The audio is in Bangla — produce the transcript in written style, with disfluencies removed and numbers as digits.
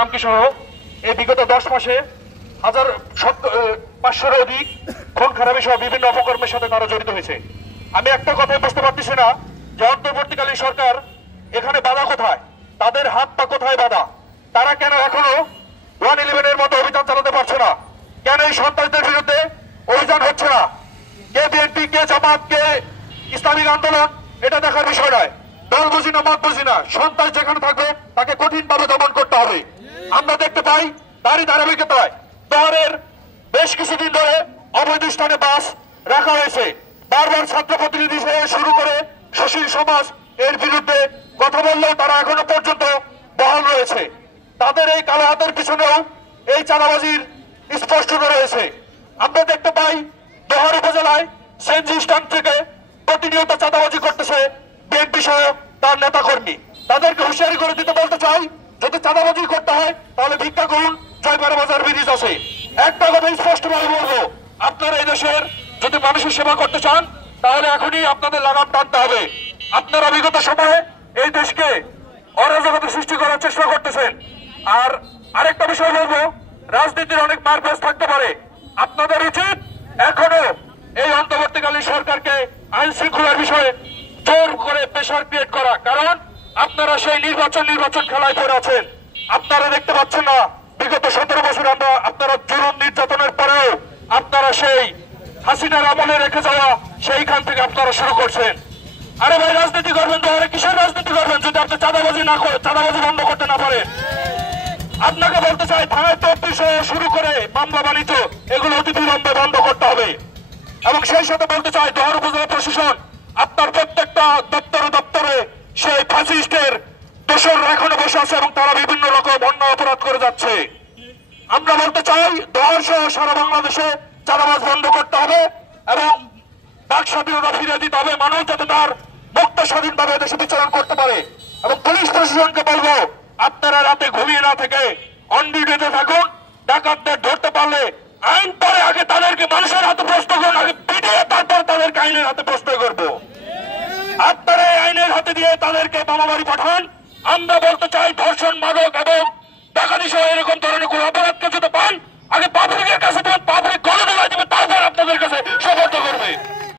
ইসলামকে সহ এই বিগত 10 মাসে 500-এর অধিক খুন খারাপি সহ বিভিন্ন অপকর্মের সাথে তারা জড়িত হয়েছে। আমি একটা কথাই বুঝতে পারতেছি না যে অন্তর্বর্তীকালীন সরকার এখানে বাধা কোথায়, তাদের হাত পা কোথায় বাধা? তারা কেন এখনো 111-এর মতো অভিযান চালাতে পারছে না? কেন এই সন্ত্রাসীদের বিরুদ্ধে অভিযান হচ্ছে না? কে বিএনপি, কে জামাত, কে ইসলামিক আন্দোলন, এটা দেখার বিষয় নয়। দল বুঝি না, মত বুঝি না, সন্ত্রাস যেখানে থাকবে তাকে কঠিনভাবে দমন করতে হবে। আমরা দেখতে পাই তারই ধারাবাহিকতায় শহরের বেশ কিছুদিন ধরে অবৈধ স্থানে বাস রাখা হয়েছে। বারবার ছাত্র প্রতিনিধি থেকে শুরু করে সুশীল সমাজ এর বিরুদ্ধে কথা বললেও তারা এখনো পর্যন্ত বহাল রয়েছে। তাদের এই কালো হাতের পিছনেও এই চাঁদাবাজির স্পষ্ট রয়েছে। আমরা দেখতে পাই দোহার উপজেলায় সেনজি স্ট্যান্ড থেকে প্রতিনিয়ত চাঁদাবাজি করতেছে বিএনপি সহ তার নেতা কর্মী। তাদেরকে হুঁশিয়ারি করে দিতে বলতে চাই, যদি চাঁদাবাজি করতে হয় তাহলে ভিক্ষা করুন, জয়পাড়া বাজার ব্রিজ আছে। একটা কথা স্পষ্টভাবে বলবো, আপনারা এই দেশের যদি মানুষের সেবা করতে চান তাহলে এখনই আপনাদের লাগাম টানতে হবে। আপনারা বিগত সময়ে এই দেশকে অরাজকতা সৃষ্টি করার চেষ্টা করতেছেন। আর আরেকটা বিষয় বলবো, রাজনীতির অনেক মারপ্যাচ থাকতে পারে, আপনাদের উচিত এখনো এই অন্তর্বর্তীকালীন সরকারকে আইন শৃঙ্খলার বিষয়ে জোর করে প্রেসার ক্রিয়েট করা, কারণ আপনারা সেই নির্বাচন খেলায় পড়ে আছেন। আপনারা দেখতে পাচ্ছেন না বিগত 17 বছর আপনারা জুলুম নির্যাতনের পরেও আপনারা সেই হাসিনার আমলে রেখে যাওয়া সেইখান থেকে আপনারা শুরু করছেন। আরে ভাই, রাজনীতি করবেন তো কিসের রাজনীতি করবেন যদি আপনি চাঁদাবাজি বন্ধ করতে না পারেন? আপনাকে বলতে চাই, থানায় তদবির শুরু করে মামলা বাণিজ্য এগুলো অতি বিলম্বে বন্ধ করতে হবে। এবং সেই সাথে বলতে চাই, দোহার উপজেলা প্রশাসন আপনার প্রত্যেকটা দপ্তরে সেই ফ্যাসিস্টের দোসররা এখনো বসে আছে এবং তারা বিভিন্ন রকম অন্যায় অপরাধ করে যাচ্ছে। আমরা বলতে চাই, দোহার সহ সারা বাংলাদেশে চাঁদাবাজ বন্ধ করতে হবে এবং বাক স্বাধীনতা ফিরিয়ে দিতে হবে। মানুষ যাতে তার মুক্ত স্বাধীনভাবে দেশে বিচরণ করতে পারে। এবং পুলিশ প্রশাসনকে বলবো, আপনারা রাতে ঘুমিয়ে না থেকে অন ডিউটিতে থাকুন। ডাকাতদের ধরতে পারলে আইন পরে আগে তাদেরকে মানুষের হাতে প্রশ্ন করুন, আগে পিটিয়ে তারপর তাদেরকে আইনের হাতে প্রশ্ন করবো। আপনারা এই আইনের হাতে দিয়ে তাদেরকে মামাবাড়ি পাঠান। আমরা বলতে চাই, ধর্ষণ, মাদক এবং ডাকাতি সহ এরকম ধরনের কোন অপরাধকে যদি পান, আগে পাবলিকের কাছে